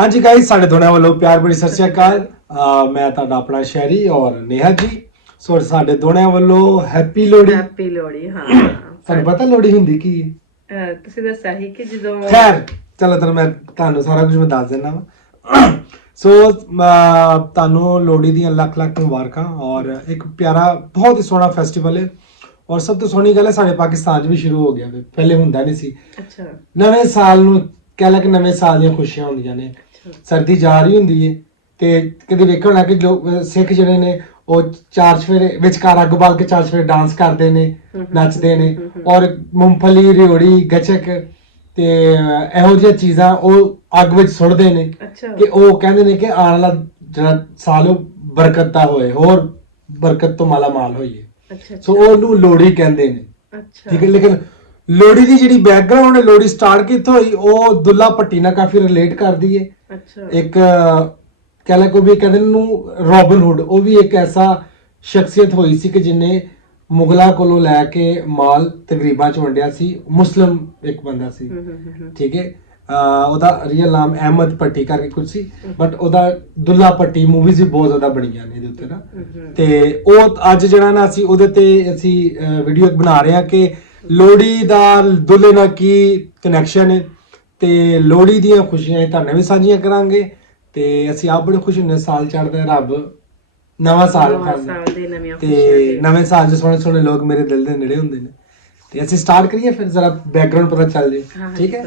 हाँ जी गाइस, साढ़े दोनों वालों प्यार बड़ी सत श्री अकाल। मैं ਤੁਹਾਡਾ ਆਪਣਾ ਸ਼ਹਿਰੀ ਔਰ ਨੇਹਾ ਜੀ। ਸੋ ਸਾਡੇ ਦੋਨੋਂ ਵੱਲੋਂ ਹੈਪੀ ਲੋਹੜੀ। ਹੈਪੀ ਲੋਹੜੀ। ਹਾਂ ਤੁਹਾਨੂੰ ਪਤਾ ਲੋਹੜੀ ਹੁੰਦੀ ਕੀ ਹੈ? ਤੁਸੀਂ ਦੱਸਿਆ ਸੀ ਕਿ ਜਦੋਂ ਖੈਰ ਚਲੋ ਤੁਹਾਨੂੰ ਮੈਂ ਤੁਹਾਨੂੰ ਸਾਰਾ ਕੁਝ ਮੈਂ ਦੱਸ ਦਿੰਦਾ ਵਾ। ਸੋ ਤੁਹਾਨੂੰ ਲੋਹੜੀ ਦੀਆਂ ਲੱਖ ਲੱਖ ਮੁਬਾਰਕਾਂ ਔਰ ਇੱਕ ਪਿਆਰਾ ਬਹੁਤ ਹੀ ਸੋਹਣਾ ਫੈਸਟੀਵਲ ਹੈ। ਔਰ ਸਭ ਤੋਂ ਸੋਹਣੀ ਗੱਲ ਹੈ ਸਾਡੇ ਪਾਕਿਸਤਾਨ 'ਚ ਵੀ ਸ਼ੁਰੂ ਹੋ ਗਿਆ ਵੇ, ਪਹਿਲੇ ਹੁੰਦਾ ਨਹੀਂ ਸੀ। ਅੱਛਾ, ਨਵੇਂ ਸਾਲ ਨੂੰ ਕਹਿ ਲਾ ਕਿ ਨਵੇਂ ਸਾਲ ਦੀਆਂ ਖੁਸ਼ੀਆਂ ਹੁੰਦੀਆਂ ਨੇ। ਸਰਦੀ ਜਾ ਰਹੀ ਹੁੰਦੀ ਹੈ ਤੇ ਕਦੇ ਵੇਖਿਆ ਹੋਣਾ ਕਿ ਲੋਕ ਸਿੱਖ ਜਿਹੜੇ ਨੇ ਉਹ ਚਾਰ ਚਫੇਰੇ ਵਿਚਕਾਰ ਅੱਗ ਬਾਲ ਕੇ ਚਾਰ ਚਫੇਰੇ ਡਾਂਸ ਕਰਦੇ ਨੇ, ਨੱਚਦੇ ਨੇ ਔਰ ਮੂੰਗਫਲੀ ਰਿਓੜੀ ਗੱਚਕ ਤੇ ਇਹੋ ਜਿਹੀਆਂ ਚੀਜ਼ਾਂ ਉਹ ਅੱਗ ਵਿੱਚ ਸੁੱਟਦੇ ਨੇ ਕਿ ਉਹ ਕਹਿੰਦੇ ਨੇ ਕਿ ਆਉਣ ਵਾਲਾ ਜਿਹੜਾ ਸਾਲ ਉਹ ਬਰਕਤ ਦਾ ਹੋਏ, ਹੋਰ ਬਰਕਤ ਤੋਂ ਮਾਲਾ ਮਾਲ ਹੋਈਏ। ਸੋ ਉਹਨੂੰ ਲੋਹੜੀ ਕਹਿੰਦੇ ਨੇ। ਠੀਕ ਹੈ, ਲੇਕਿਨ ਲੋਹੜੀ ਦੀ ਜਿਹੜੀ ਬੈਕਗ੍ਰਾਉਂਡ ਹੈ, ਲੋਹੜੀ ਸਟਾਰਟ ਕਿੱਥੋਂ ਹੋਈ, ਉਹ ਦੁੱਲਾ ਭੱਟੀ ਨਾਲ ਕਾਫੀ ਰਿਲੇਟ ਕਰਦੀ ਹੈ। ਇੱਕ ਕਹਿ ਲਾ ਕੋਈ ਵੀ ਕਹਿੰਦੇ ਨੂੰ ਰੋਬਿਨ ਹੁੱਡ, ਉਹ ਵੀ ਇੱਕ ਐਸਾ ਸ਼ਖਸੀਅਤ ਹੋਈ ਸੀ ਕਿ ਜਿਹਨੇ ਮੁਗਲਾਂ ਕੋਲੋਂ ਲੈ ਕੇ ਮਾਲ ਤਕਰੀਬਾਂ ਚ ਵੰਡਿਆ ਸੀ। ਮੁਸਲਿਮ ਇੱਕ ਬੰਦਾ ਸੀ। ਠੀਕ ਹੈ, ਉਹਦਾ ਰੀਅਲ ਨਾਮ ਅਹਿਮਦ ਭੱਟੀ ਕਰਕੇ ਕੁਝ ਸੀ, ਬਟ ਉਹਦਾ ਦੁੱਲਾ ਭੱਟੀ ਮੂਵੀਜ਼ ਵੀ ਬਹੁਤ ਜ਼ਿਆਦਾ ਬਣੀਆਂ ਨੇ ਇਹਦੇ ਉੱਤੇ ਨਾ। ਤੇ ਉਹ ਅੱਜ ਜਿਹੜਾ ਨਾ ਅਸੀਂ ਉਹਦੇ ਤੇ ਅਸੀਂ ਵੀਡੀਓ ਬਣਾ ਰਹੇ ਹਾਂ ਕਿ ਲੋਹੜੀ ਦਾ ਦੁੱਲੇ ਨਾਲ ਕੀ ਕਨੈਕਸ਼ਨ ਹੈ ਤੇ ਲੋਹੜੀ ਦੀਆਂ ਖੁਸ਼ੀਆਂ ਤੁਹਾਨੂੰ ਵੀ ਸਾਂਝੀਆਂ ਕਰਾਂਗੇ। ਤੇ ਅਸੀਂ ਆਪ ਬੜੇ ਖੁਸ਼ ਹੁੰਦੇ ਸਾਲ ਚੜ੍ਹਦਾ ਰੱਬ ਨਵਾਂ ਸਾਲ ਤੇ ਨਵੇਂ ਸਾਲ 'ਚ ਸੋਹਣੇ ਸੋਹਣੇ ਲੋਕ ਮੇਰੇ ਦਿਲ ਦੇ ਨੇੜੇ ਹੁੰਦੇ ਨੇ। ਤੇ ਅਸੀਂ ਸਟਾਰਟ ਕਰੀਏ, ਫਿਰ ਜ਼ਰਾ ਬੈਕਗ੍ਰਾਉਂਡ ਪਤਾ ਚੱਲ ਜੇ। ਠੀਕ ਹੈ,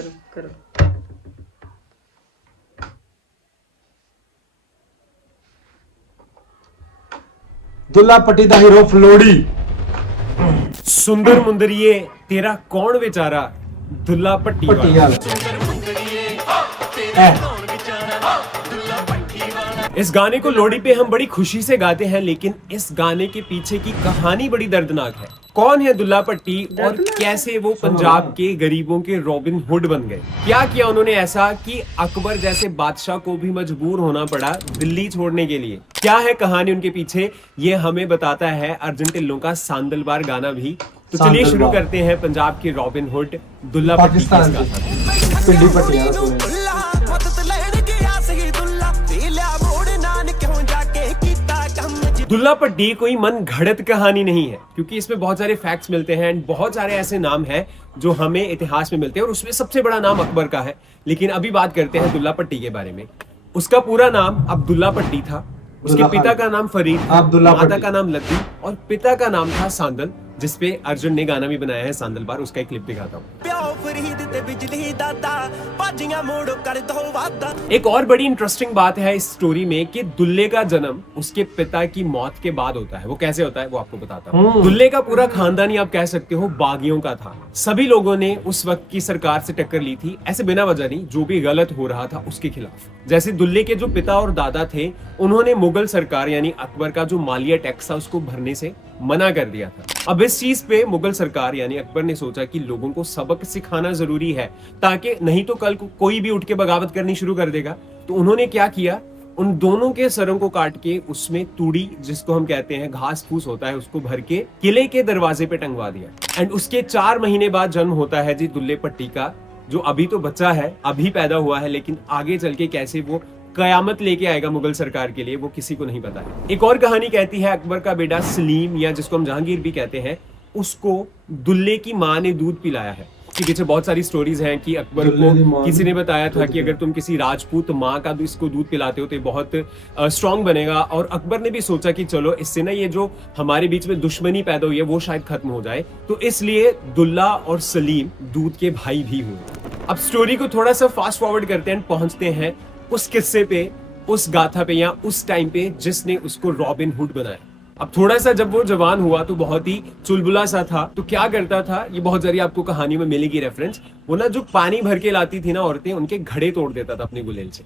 ਦੁੱਲਾ ਭੱਟੀ ਦਾ ਹੀਰੋ ਫਲੋੜੀ। सुंदर मुंदरिए तेरा कौन बेचारा दुल्ला पट्टी वाला। इस गाने को लोहड़ी पे हम बड़ी खुशी से गाते हैं, लेकिन इस गाने के पीछे की कहानी बड़ी दर्दनाक है। कौन है दुल्ला भट्टी और कैसे वो पंजाब के गरीबों के रॉबिन हुड बन गए? क्या किया उन्होंने ऐसा कि अकबर जैसे बादशाह को भी मजबूर होना पड़ा दिल्ली छोड़ने के लिए? क्या है कहानी उनके पीछे, ये हमें बताता है अर्जुन ढिल्लों का सांदलबार गाना भी। तो चलिए शुरू करते हैं पंजाब के रॉबिन हुड दुल्ला भट्टी का। दुल्ला भट्टी कोई मन घड़त कहानी नहीं है, क्योंकि इसमें बहुत सारे फैक्ट्स मिलते हैं एंड बहुत सारे ऐसे नाम हैं जो हमें इतिहास में मिलते हैं और उसमें सबसे बड़ा नाम अकबर का है। लेकिन अभी बात करते हैं दुल्ला भट्टी के बारे में। उसका पूरा नाम अब्दुल्ला भट्टी था। उसके पिता का नाम फरीद, माता का नाम लद्दी और पिता का नाम था सांदल, जिसपे अर्जुन ने गाना भी बनाया है सांदलबार। उसका एक क्लिप दिखाता हूँ। एक और बड़ी इंटरेस्टिंग बात है इस स्टोरी में कि दुल्ले का जन्म उसके पिता की मौत के बाद होता है। वो कैसे होता है वो आपको बताता हूँ। दुल्ले का पूरा खानदान ही आप कह सकते हो बागियों का था। सभी लोगों ने उस वक्त की सरकार से टक्कर ली थी, ऐसे बिना वजह नहीं, जो भी गलत हो रहा था उसके खिलाफ। जैसे दुल्ले के जो पिता और दादा थे, उन्होंने मुगल सरकार यानी अकबर का जो मालिया टैक्स था उसको भरने से मना कर दिया था। अब इस चीज पे मुगल सरकार यानी अकबर ने सोचा कि लोगों को सबक सिखाना जरूरी है, ताकि नहीं तो कल को कोई भी उठ के बगावत करनी शुरू कर देगा। तो उन्होंने क्या किया, उन दोनों के सरों को काट के उसमें तूड़ी, जिसको हम कहते हैं घास फूस होता है, उसको भर के किले के दरवाजे पे टंगवा दिया। एंड उसके 4 महीने बाद जन्म होता है जी दुल्ले भट्टी का, जो अभी तो बच्चा है, अभी पैदा हुआ है, लेकिन आगे चल के कैसे वो कयामत लेके आएगा मुगल सरकार के लिए वो किसी को नहीं पता है। एक और कहानी कहती है अकबर का बेटा सलीम, या जिसको हम जहांगीर भी कहते हैं, उसको दुल्ले की माँ ने दूध पिलाया है। इसके पीछे बहुत सारी स्टोरीज हैं कि अकबर को किसी ने बताया था कि अगर तुम किसी राजपूत माँ का इसको दूध पिलाते हो तो बहुत स्ट्रांग बनेगा। और अकबर ने भी सोचा कि चलो इससे ना ये जो हमारे बीच में दुश्मनी पैदा हुई है वो शायद खत्म हो जाए। तो इसलिए दुल्ला और सलीम दूध के भाई भी हुए। अब स्टोरी को थोड़ा सा फास्ट फॉरवर्ड करते हैं, पहुंचते हैं उस किस्से पे, उस गाथा पे, या उस टाइम पे जिसने उसको रॉबिन हुड बनाया। अब थोड़ा सा जब वो जवान हुआ तो बहुत ही चुलबुला सा था। तो क्या करता था, ये बहुत सारी आपको कहानी में मिलेगी रेफरेंस, वो ना जो पानी भर के लाती थी ना औरतें, उनके घड़े तोड़ देता था अपने गुलेल से।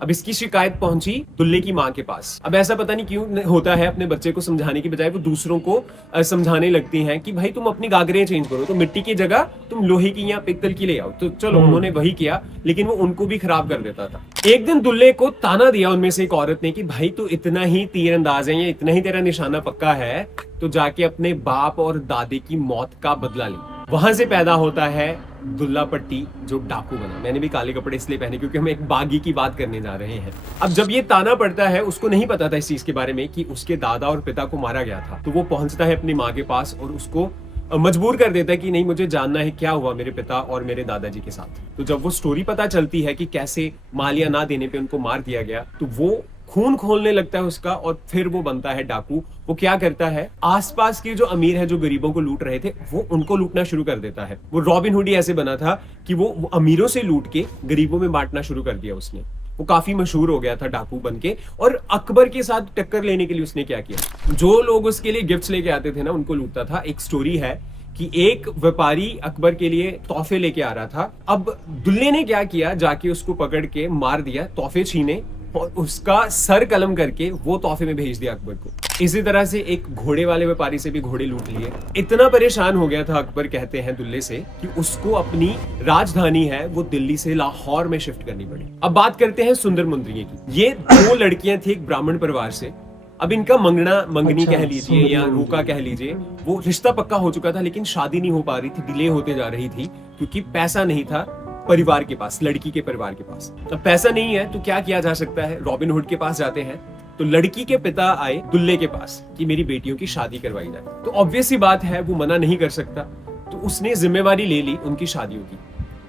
अब इसकी शिकायत पहुंची दुल्ले की माँ के पास। अब ऐसा पता नहीं क्यों होता है, अपने बच्चे को समझाने की बजाय वो दूसरों को समझाने लगती हैं कि भाई तुम अपनी गागरें चेंज करो, तो मिट्टी की जगह तुम लोहे की या पित्तल की ले आओ। तो चलो उन्होंने वही किया, लेकिन वो उनको भी खराब कर देता था। एक दिन दुल्ले को ताना दिया उनमें से एक औरत ने कि भाई तू इतना ही तीरंदाज है या इतना ही तेरा निशाना पक्का है, तो जाके अपने बाप और दादे की मौत का बदला ले। वहां से पैदा होता है दुल्ला पट्टी, जो डाकू बना। मैंने भी काले कपड़े इसलिए पहने क्योंकि हम एक बागी की बात करने जा रहे हैं। अब जब ये ताना पड़ता है, उसको नहीं पता था इस चीज के बारे में कि उसके दादा और पिता को मारा गया था, तो वो पहुंचता है अपनी माँ के पास और उसको मजबूर कर देता है कि नहीं, मुझे जानना है क्या हुआ मेरे पिता और मेरे दादाजी के साथ। तो जब वो स्टोरी पता चलती है कि कैसे मालिया ना देने पे उनको मार दिया गया, तो वो खून खोलने लगता है उसका और फिर वो बनता है डाकू। वो क्या करता है, आसपास के जो अमीर है, जो गरीबों को लूट रहे थे, वो उनको लूटना शुरू कर देता है। वो रॉबिन हुड ही ऐसे बना था कि वो अमीरों से लूट के गरीबों में बांटना शुरू कर दिया उसने। वो काफी मशहूर हो गया था डाकू बनके। और अकबर के साथ टक्कर लेने के लिए उसने क्या किया, जो लोग उसके लिए गिफ्ट्स लेके आते थे ना, उनको लूटता था। एक स्टोरी है कि एक व्यापारी अकबर के लिए तोहफे लेके आ रहा था। अब दुल्ले ने क्या किया, जाके उसको पकड़ के मार दिया, तोहफे छीने और उसका सर कलम करके वो तोहफे में भेज दिया अकबर को। इसी तरह से एक घोड़े वाले व्यापारी से भी घोड़े लूट लिए। इतना परेशान हो गया था अकबर, कहते हैं दुल्ले से, कि उसको अपनी राजधानी है वो दिल्ली से लाहौर में शिफ्ट करनी पड़ी। अब बात करते हैं सुंदर मुंदरिये की। ये दो लड़कियां थी एक ब्राह्मण परिवार से। अब इनका मंगनी कह लीजिए या रोका कह लीजिए, वो रिश्ता पक्का हो चुका था लेकिन शादी नहीं हो पा रही थी, डिले होते जा रही थी क्योंकि पैसा नहीं था परिवार के पास, लड़की के परिवार के पास। अब पैसा नहीं है तो क्या किया जा सकता है, रॉबिन हुड के पास जाते हैं। तो लड़की के पिता आए दुल्ले के पास कि मेरी बेटियों की शादी करवाई जाए। तो ऑब्वियस सी बात है वो मना नहीं कर सकता, तो उसने जिम्मेवारी ले ली उनकी शादियों की।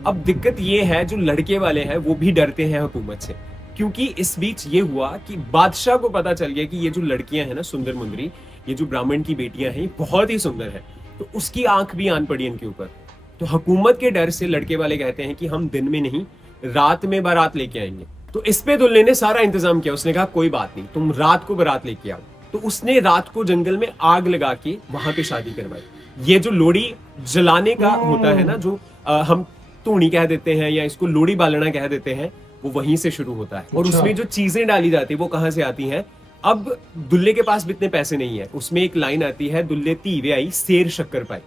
अब दिक्कत ये है, जो लड़के वाले हैं वो भी डरते हैं हुकूमत से, क्योंकि इस बीच ये हुआ कि बादशाह को पता चल गया कि ये जो लड़कियां हैं ना सुंदर मुंदरी, ये जो ब्राह्मण की बेटियां हैं, बहुत ही सुंदर है। तो उसकी आंख भी आन पड़ी इनके ऊपर। तो हुकूमत के डर से लड़के वाले कहते हैं कि हम दिन में नहीं, रात में बारात लेके आएंगे। तो इस पे दुल्ले ने सारा इंतजाम किया। उसने कहा कोई बात नहीं, तुम रात को बारात लेके आओ। तो उसने रात को जंगल में आग लगा के वहां पे शादी करवाई। ये जो लोड़ी जलाने का होता है ना, जो हम तूणी कह देते हैं या इसको लोड़ी बालना कह देते हैं, वो वहीं से शुरू होता है। और उसमें जो चीजें डाली जाती है वो कहां से आती हैं। अब दुल्ले के पास भी इतने पैसे नहीं है। उसमें एक लाइन आती है, दुल्ले धीवे आई शेर शक्कर पाई,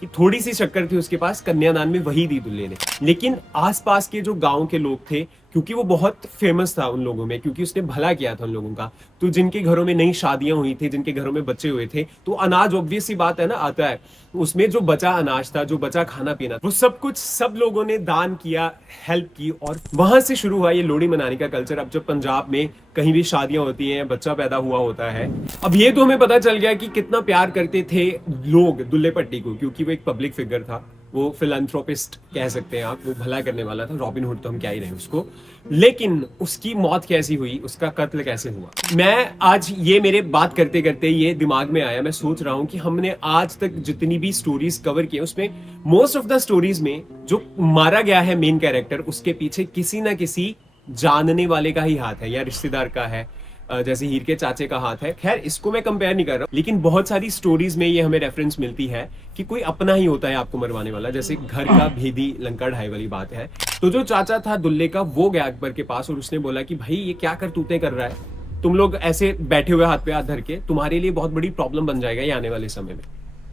कि थोड़ी सी शक्कर थी उसके पास, कन्यादान में वही दी दुल्ले ने। लेकिन आसपास के जो गांव के लोग थे, क्योंकि वो बहुत फेमस था उन लोगों में, क्योंकि उसने भला किया था उन लोगों का, तो जिनके घरों में नई शादियां हुई थी, जिनके घरों में बच्चे हुए थे, तो अनाज ऑब्वियस सी बात है ना आता है, उसमें जो बचा अनाज था, जो बचा खाना पीना, वो सब कुछ सब लोगों ने दान किया, हेल्प की, और वहां से शुरू हुआ ये लोहड़ी मनाने का कल्चर। अब जब पंजाब में कहीं भी शादियां होती हैं, बच्चा पैदा हुआ होता है, अब ये तो हमें पता चल गया कि कितना प्यार करते थे लोग दुल्ले पट्टी को, क्योंकि वो एक पब्लिक फिगर था, वो फिलैंथ्रोपिस्ट कह सकते हैं आप, वो भला करने वाला था। रॉबिन हुड तो हम क्या ही रहे उसको। लेकिन उसकी मौत कैसी हुई, उसका कत्ल कैसे हुआ, मैं आज ये मेरे बात करते करते ये दिमाग में आया। मैं सोच रहा हूँ कि हमने आज तक जितनी भी स्टोरीज कवर की, उसमें मोस्ट ऑफ द स्टोरीज में जो मारा गया है मेन कैरेक्टर, उसके पीछे किसी ना किसी जानने वाले का ही हाथ है या रिश्तेदार का है, जैसे हीर के चाचे का हाथ है। खैर इसको मैं कंपेयर नहीं कर रहा हूं, लेकिन बहुत सारी स्टोरीज में ये हमें रेफरेंस मिलती है कि कोई अपना ही होता है आपको मरवाने वाला। जैसे घर का भेदी लंका ढाई वाली बात है। तो जो चाचा था दुल्ले का, वो गया अकबर के पास और उसने बोला कि भाई ये क्या करतूतें कर रहा है, तुम लोग ऐसे बैठे हुए हाथ पे हाथ धर के, तुम्हारे लिए बहुत बड़ी प्रॉब्लम बन जाएगा ये आने वाले समय में।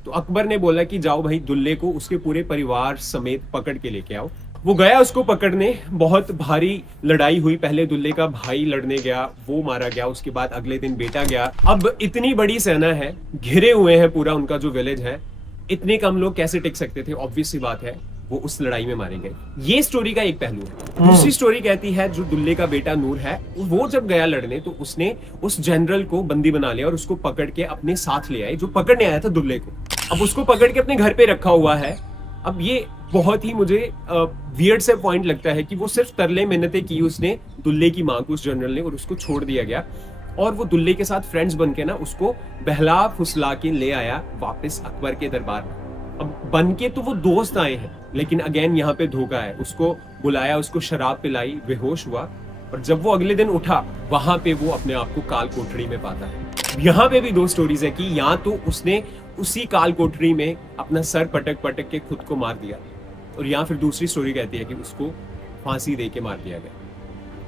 तो अकबर ने बोला कि जाओ भाई, दुल्ले को उसके पूरे परिवार समेत पकड़ के लेके आओ। वो गया उसको पकड़ने, बहुत भारी लड़ाई हुई। पहले दुल्ले का भाई लड़ने गया, वो मारा गया, उसके बाद अगले दिन बेटा गया। अब इतनी बड़ी सेना है, घिरे हुए हैं पूरा उनका जो विलेज है, इतने कम लोग कैसे टिक सकते थे। ऑब्वियस सी बात है वो उस लड़ाई में मारे गए। ये स्टोरी का एक पहलू है। दूसरी स्टोरी कहती है जो दुल्ले का बेटा नूर है, वो जब गया लड़ने तो उसने उस जनरल को बंदी बना लिया और उसको पकड़ के अपने साथ ले आए, जो पकड़ने आया था दुल्ले को। अब उसको पकड़ के अपने घर पे रखा हुआ है। अब ये बहुत ही मुझे वियर्ड से पॉइंट लगता है कि वो सिर्फ तरले मिन्नतें की उसने दुल्ले की मां को, उस जनरल ने, और उसको छोड़ दिया गया। और वो दुल्ले के साथ फ्रेंड्स बन के ना उसको बहला फुसला के ले आया वापस अकबर के दरबार में। अब बन के तो वो दोस्त आए हैं, लेकिन अगेन यहाँ पे धोखा है। उसको बुलाया, उसको शराब पिलाई, बेहोश हुआ, और जब वो अगले दिन उठा, वहां पे वो अपने आप को काल कोठरी में पाता है। यहाँ पे भी दो स्टोरीज है कि या तो उसने उसी काल कोठरी में अपना सर पटक पटक के खुद को मार दिया, और या फिर दूसरी स्टोरी कहती है कि उसको फांसी दे के मार दिया गया।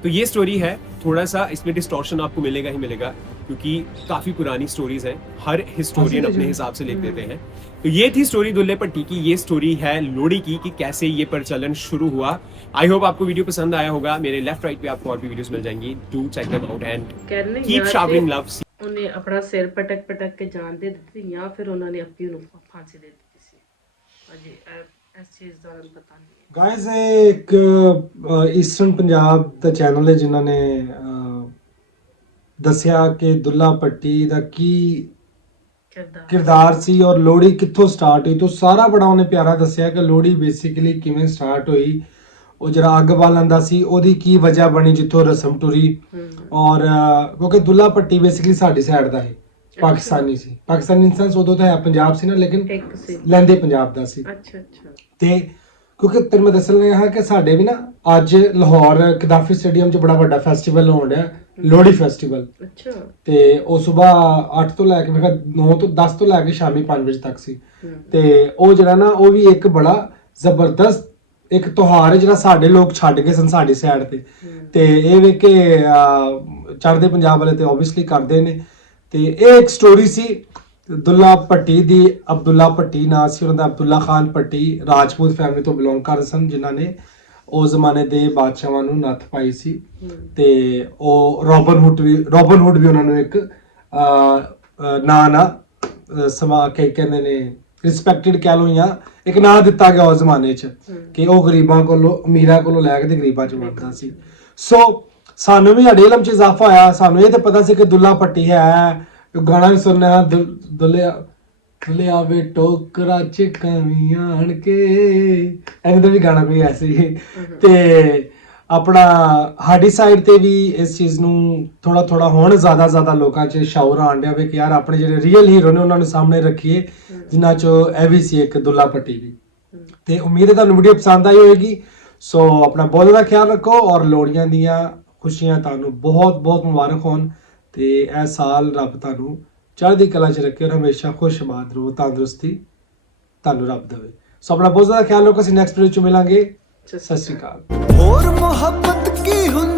तो ये स्टोरी है, थोड़ा सा इसमें डिस्टॉर्शन आपको मिलेगा ही मिलेगा, क्योंकि काफी पुरानी स्टोरीज हैं, हर हिस्टोरियन अपने हिसाब से लिख देते हैं। तो ये थी स्टोरी दुल्ले पट्टी की। ये स्टोरी है लोहड़ी की, कि कैसे ये प्रचलन शुरू हुआ। आई होप आपको वीडियो पसंद आया होगा। मेरे लेफ्ट राइट पे आपको और भी वीडियोस मिल जाएंगी। Do check them out and keep showering love. ਉਹਨੇ ਆਪਣਾ ਸਿਰ ਪਟਕ ਪਟਕ ਕੇ ਜਾਨ ਦੇ ਦਿੱਤੀ ਜਾਂ ਫਿਰ ਉਹਨਾਂ ਨੇ ਅੱਪੀ ਨੂੰ ਫਾਂਸੀ ਦੇ ਦਿੱਤੀ ਸੀ। ਅਜੇ ਇਸ ਚੀਜ਼ ਦਾ ਪਤਾ ਨਹੀਂ ਹੈ। ਗਾਇਜ਼ ਇਹ ਇੱਕ ਈਸਟਰਨ ਪੰਜਾਬ ਦਾ ਚੈਨਲ ਹੈ ਜਿਨ੍ਹਾਂ ਨੇ ਦੱਸਿਆ ਕਿ ਦੁੱਲਾ ਭੱਟੀ ਦਾ ਕੀ ਕਿਰਦਾਰ ਸੀ ਔਰ ਲੋਹੜੀ ਕਿੱਥੋਂ ਸਟਾਰਟ ਹੋਈ। ਤੋਂ ਸਾਰਾ ਬੜਾ ਉਹਨੇ ਪਿਆਰਾ ਦੱਸਿਆ ਕਿ ਲੋਹੜੀ ਬੇਸਿਕਲੀ ਕਿਵੇਂ ਸਟਾਰਟ ਹੋਈ, ਉਹ ਜਿਹੜਾ ਅੱਗ ਬਾਲਣ ਦਾ ਸੀ ਉਹਦੀ ਕੀ ਵਜ੍ਹਾ ਬਣੀ, ਜਿੱਥੋਂ ਰਸਮ ਟੁਰੀ। ਔਰ ਕਿਉਂਕਿ ਦੁੱਲਾ ਭੱਟੀ ਬੇਸਿਕਲੀ ਸਾਡੀ ਸਾਈਡ ਦਾ ਹੈ, ਪਾਕਿਸਤਾਨੀ ਸੀ। ਪਾਕਿਸਤਾਨੀ ਇਨਸੈਂਸ ਉਦੋਂ ਤਾਂ ਹੈ ਪੰਜਾਬ ਸੀ ਨਾ, ਲੇਕਿਨ ਇੱਕ ਸੀ ਲੈਂਦੇ ਪੰਜਾਬ ਦਾ ਸੀ। ਅੱਛਾ ਅੱਛਾ। ਤੇ ਕਿਉਂਕਿ ਤੈਨੂੰ ਮੈਂ ਦੱਸਣ ਲੱਗਾ ਹਾਂ ਕਿ ਸਾਡੇ ਵੀ ਨਾ ਅੱਜ ਲਾਹੌਰ ਕਦਾਫੀ ਸਟੇਡੀਅਮ 'ਚ ਬੜਾ ਵੱਡਾ ਫੈਸਟੀਵਲ ਹੋਣ ਡਿਆ, ਲੋਹੜੀ ਫੈਸਟੀਵਲ। ਅੱਛਾ। ਤੇ ਉਹ ਸਵੇਰ 8 ਤੋਂ ਲੈ ਕੇ ਮੈਂ ਕਿਹਾ 9 ਤੋਂ 10 ਤੋਂ ਲੈ ਕੇ ਸ਼ਾਮੀ 5 ਵਜੇ ਤੱਕ ਸੀ। ਤੇ ਉਹ ਜਿਹੜਾ ਨਾ ਉਹ ਵੀ ਇੱਕ ਬੜਾ ਜ਼ਬਰਦਸਤ ਇੱਕ ਤਿਉਹਾਰ ਹੈ ਜਿਹੜਾ ਸਾਡੇ ਲੋਕ ਛੱਡ ਗਏ ਸਨ ਸਾਡੀ ਸਾਈਡ ਤੇ ਇਹ ਵੇਖ ਕੇ ਚੜ੍ਹਦੇ ਪੰਜਾਬ ਵਾਲੇ ਤੇ ਆਬਵੀਅਸਲੀ ਕਰਦੇ ਨੇ। ਤੇ ਇਹ ਇੱਕ ਸਟੋਰੀ ਸੀ ਦੁੱਲਾ ਭੱਟੀ ਦੀ। ਅਬਦੁੱਲਾ ਭੱਟੀ ਨਾਂ ਸੀ ਉਹਨਾਂ ਦਾ, ਅਬਦੁੱਲਾ ਖਾਨ ਭੱਟੀ ਰਾਜਪੂਤ ਫੈਮਿਲੀ ਤੋਂ ਬਿਲੋਂਗ ਕਰਦੇ ਸਨ, ਜਿਨ੍ਹਾਂ ਨੇ ਉਸ ਜ਼ਮਾਨੇ ਦੇ ਬਾਦਸ਼ਾਹਾਂ ਨੂੰ ਨੱਥ ਪਾਈ ਸੀ। ਤੇ ਉਹ ਰੋਬਨ ਹੁੱਡ ਵੀ ਉਹਨਾਂ ਨੂੰ ਇੱਕ ਨਾਂ ਸਮਾ ਕੇ ਕਹਿੰਦੇ ਨੇ ਰਿਸਪੈਕਟਡ ਕਹਿ ਲਓ ਜਾਂ ਇੱਕ ਨਾਂ ਦਿੱਤਾ ਗਿਆ ਉਸ ਜ਼ਮਾਨੇ 'ਚ ਕਿ ਉਹ ਗਰੀਬਾਂ ਕੋਲੋਂ ਅਮੀਰਾਂ ਕੋਲੋਂ ਲੈ ਕੇ ਤੇ ਗਰੀਬਾਂ 'ਚ ਵੰਡਦਾ ਸੀ। ਸੋ ਸਾਨੂੰ ਵੀ ਸਾਡੇ ਇਲਮ 'ਚ ਇਜ਼ਾਫਾ ਹੋਇਆ, ਸਾਨੂੰ ਇਹ ਤਾਂ ਪਤਾ ਸੀ ਕਿ ਦੁੱਲਾ ਭੱਟੀ ਹੈ। ਗਾਣਾ ਵੀ ਸੁਣਨਾ ਦੁੱਲਿਆ ਵੇ ਟੋਕਰਾ ਚ ਕਵੀਆਂ ਆਣ ਕੇ, ਐਵੇਂ ਦਾ ਵੀ ਗਾਣਾ ਕੋਈ ਐਸੀ। ਤੇ ਆਪਣਾ ਸਾਡੀ ਸਾਈਡ ਤੇ ਵੀ ਇਸ ਚੀਜ਼ ਨੂੰ ਥੋੜਾ ਥੋੜਾ ਹੁਣ ਜ਼ਿਆਦਾ ਲੋਕਾਂ 'ਚ ਸ਼ੌਰ ਆਣ ਡਿਆ ਵੇ ਕਿ ਯਾਰ ਆਪਣੇ ਜਿਹੜੇ ਰੀਅਲ ਹੀਰੋ ਨੇ ਉਹਨਾਂ ਨੂੰ ਸਾਹਮਣੇ ਰੱਖੀਏ, ਜਿਨ੍ਹਾਂ 'ਚੋਂ ਇਹ ਵੀ ਸੀ ਇੱਕ ਦੁੱਲਾ ਭੱਟੀ ਵੀ। ਤੇ ਉਮੀਦ ਹੈ ਤੁਹਾਨੂੰ ਵੀਡੀਓ ਪਸੰਦ ਆਈ ਹੋਏਗੀ। ਸੋ ਆਪਣਾ ਬਹੁਤ ਜ਼ਿਆਦਾ ਖਿਆਲ ਰੱਖੋ ਔਰ ਲੋਹੜੀਆਂ ਦੀਆਂ ਖੁਸ਼ੀਆਂ ਤੁਹਾਨੂੰ ਬਹੁਤ ਬਹੁਤ ਮੁਬਾਰਕ ਹੋਣ। ਤੇ ਇਹ ਸਾਲ ਰੱਬ ਤੁਹਾਨੂੰ ਚੜ੍ਹਦੀ ਕਲਾ 'ਚ ਰੱਖੇ ਔਰ ਹਮੇਸ਼ਾ ਖੁਸ਼ਬਾਦ ਰਹੋ, ਤੰਦਰੁਸਤੀ ਤੁਹਾਨੂੰ ਰੱਬ ਦੇਵੇ। ਸੋ ਆਪਣਾ ਬਹੁਤ ਜ਼ਿਆਦਾ ਖਿਆਲ ਰੱਖੋ। ਅਸੀਂ ਨੈਕਸਟ ਵੀਡੀਓ 'ਚ ਮਿਲਾਂਗੇ। ਸਤਿ ਸ਼੍ਰੀ ਅਕਾਲ। ਹੋਰ ਮੁਹੱਬਤ ਕੀ ਹੁੰਦੀ